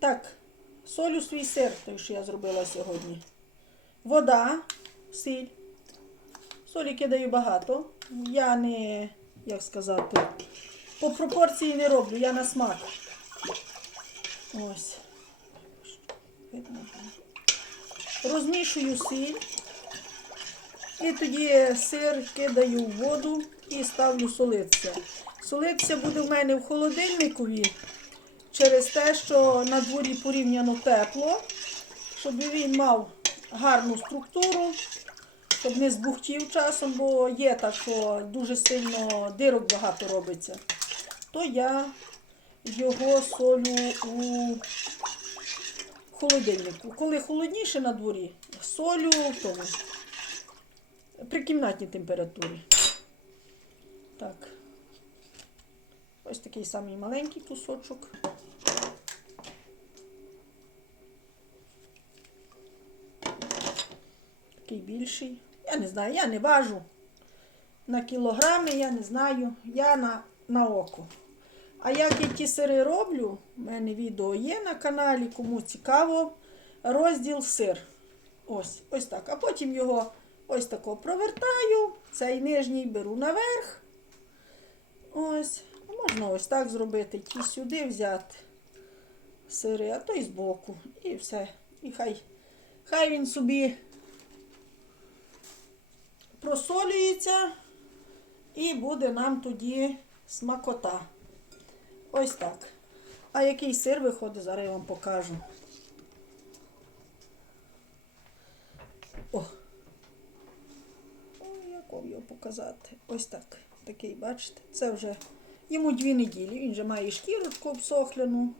Так, солю свій сир, той, що я зробила сьогодні. Вода, сіль. Солі кидаю багато. Я не, як сказати, по пропорції не роблю, я на смак. Ось. Розмішую сіль. І тоді сир кидаю в воду і ставлю солитися. Солитися буде в мене в холодильникові через те, що на дворі порівняно тепло, щоб він мав гарну структуру, щоб не збухтів часом, бо є так, що дуже сильно дирок багато робиться. То я його солю у холодильнику. Коли холодніше на дворі, солю в тому при кімнатній температурі. Так. Ось такий самий маленький кусочок. Більший. Я не знаю, я не важу. На кілограми я не знаю. Я на, на око. А як я ті сири роблю, у мене відео є на каналі, кому цікаво. Розділ сир. Ось, ось так. А потім його ось тако провертаю. Цей нижній беру наверх. Ось. Можна ось так зробити. Ті сюди взяти сири, а то й збоку. І все. І хай, хай він собі просолюється. І буде нам тоді смакота. Ось так. А який сир виходить, зараз я вам покажу. О! Ой, як вам його показати? Ось так. Такий, бачите? Це вже йому дві неділі. Він вже має шкірочку обсохляну.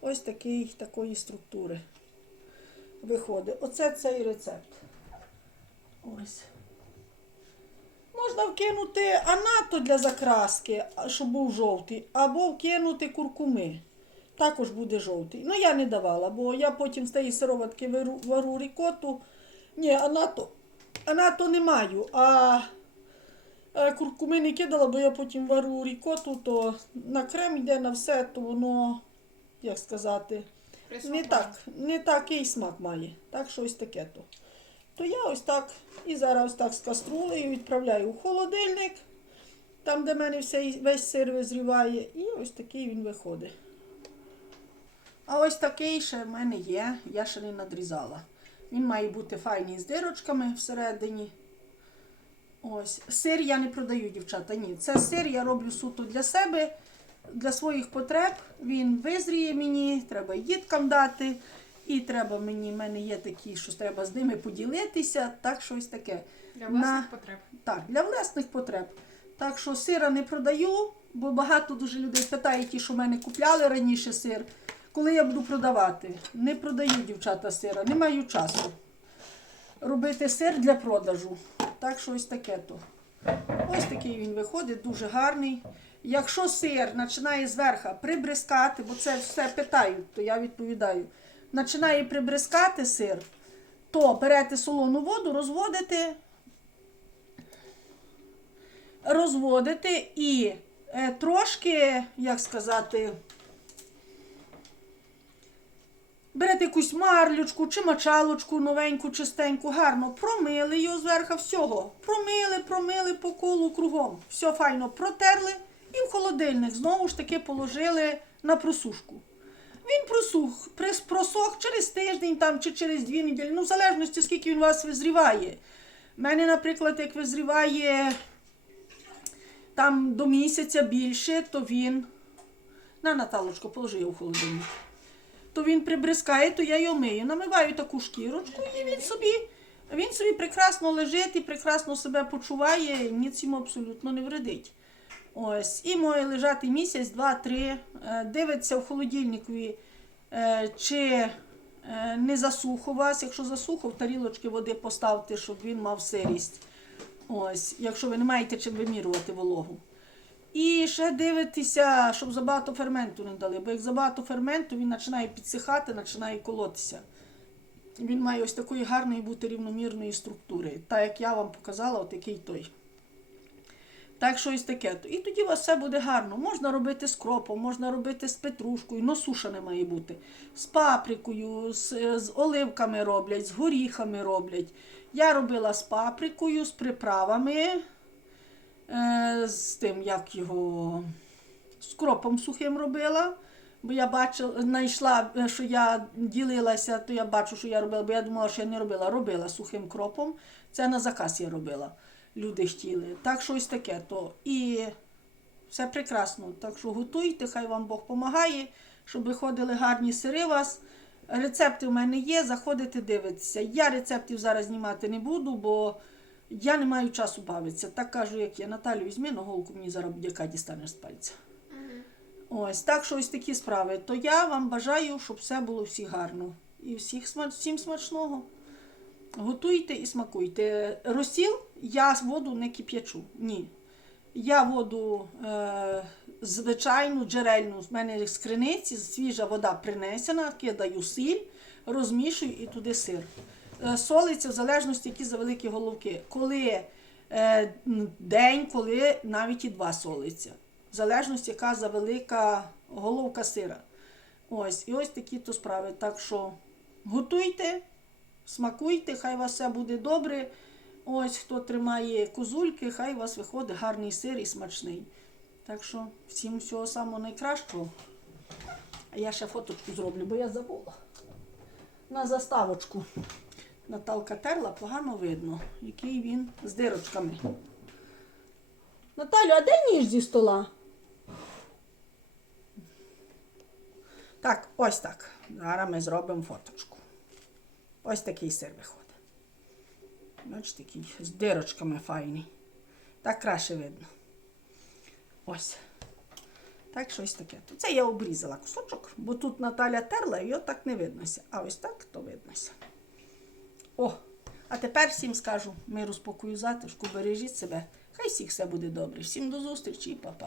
Ось такий, такої структури виходить. Оце цей рецепт. Ось. Можна вкинути анато для закраски, щоб був жовтий, або вкинути куркуми. Також буде жовтий. Ну, я не давала, бо я потім з тієї сироватки вару, вару рікоту. Ні, анато, анато не маю. А е, куркуми не кидала, бо я потім вару рікоту, то на крем йде на все, то воно, як сказати, не так, не такий смак має. Так що ось таке то. То я ось так і зараз ось так з каструлею відправляю в холодильник, там, де в мене все, весь сир визріває, і ось такий він виходить. А ось такий ще в мене є, я ще не надрізала. Він має бути файний з дирочками всередині. Ось. Сир я не продаю, дівчата. Ні. Це сир я роблю суто для себе, для своїх потреб. Він визріє мені, треба і діткам дати. І треба мені, в мене є такі, що треба з ними поділитися, так щось таке. Для На- власних потреб. Так, для власних потреб. Так що сира не продаю, бо багато дуже людей питають, ті, що в мене купляли раніше сир. Коли я буду продавати? Не продаю, дівчата, сира, не маю часу. Робити сир для продажу. Так що ось таке то. Ось такий він виходить, дуже гарний. Якщо сир починає зверху прибризкати, бо це все питають, то я відповідаю. Починає прибризкати сир, то берете солону воду, розводите, розводите і е, трошки, як сказати, берете якусь марлючку чи мочалочку новеньку, чистеньку, гарно промили його зверху всього. Промили, промили по колу кругом. Все файно протерли і в холодильник знову ж таки положили на просушку. Він просух, просох через тиждень там, чи через дві неділі, ну в залежності, скільки він у вас визріває. У мене, наприклад, як визріває там до місяця більше, то він. На Наталочку, положи його в холодильник. То він прибризкає, то я його мию. Намиваю таку шкірочку, і він собі, він собі прекрасно лежить і прекрасно себе почуває, і ніц йому абсолютно не вредить. Ось, і може лежати місяць, два, три, е, дивиться в холодильникові, е, чи е, не засухо у вас. Якщо засухо, в тарілочки води поставте, щоб він мав сирість. Ось, якщо ви не маєте чим вимірювати вологу. І ще дивитися, щоб забагато ферменту не дали, бо як забагато ферменту, він починає підсихати, починає колотися. Він має ось такої гарної бути рівномірної структури. Так як я вам показала, от який той. Так, щось таке. І тоді у вас все буде гарно. Можна робити з кропом, можна робити з петрушкою, но суша не має бути. З паприкою, з, з оливками роблять, з горіхами роблять. Я робила з паприкою, з приправами, е, з тим, як його, з кропом сухим робила. Бо я бачила, знайшла, е, що я ділилася, то я бачу, що я робила, бо я думала, що я не робила. Робила сухим кропом. Це на заказ я робила. Люди хотіли. Так, щось таке. То. І все прекрасно. Так що готуйте, хай вам Бог допомагає, щоб виходили гарні сири вас. Рецепти в мене є, заходите, дивитеся. Я рецептів зараз знімати не буду, бо я не маю часу бавитися. Так кажу, як я. Наталю, візьми на голку, мені зараз будь-яка дістанеш з пальця. Ось так що ось такі справи. То я вам бажаю, щоб все було всі гарно. І всіх, всім смачного. Готуйте і смакуйте. Розсіл я воду не кип'ячу. Ні. Я воду е, звичайну, джерельну, з мене з криниці, свіжа вода принесена, кидаю сіль, розмішую і туди сир. Е, солиться в залежності, які за великі головки. Коли е, день, коли навіть і два солиться. В залежності, яка за велика головка сира. Ось, і ось такі то справи. Так що готуйте, смакуйте, хай вас все буде добре. Ось хто тримає козульки, хай у вас виходить гарний сир і смачний. Так що всім всього самого найкращого. А я ще фоточку зроблю, бо я забула. На заставочку. Наталка терла, погано видно, який він з дирочками. Наталю, а де ніж зі стола? Так, ось так. Зараз ми зробимо фоточку. Ось такий сир виходить. Бачите, такий з дирочками файний. Так краще видно. Ось. Так, щось таке. Це я обрізала кусочок, бо тут Наталя терла, і його так не виднося. А ось так то виднося. О! А тепер всім скажу миру, спокою, затишку, бережіть себе. Хай всіх все буде добре. Всім до зустрічі і па-па.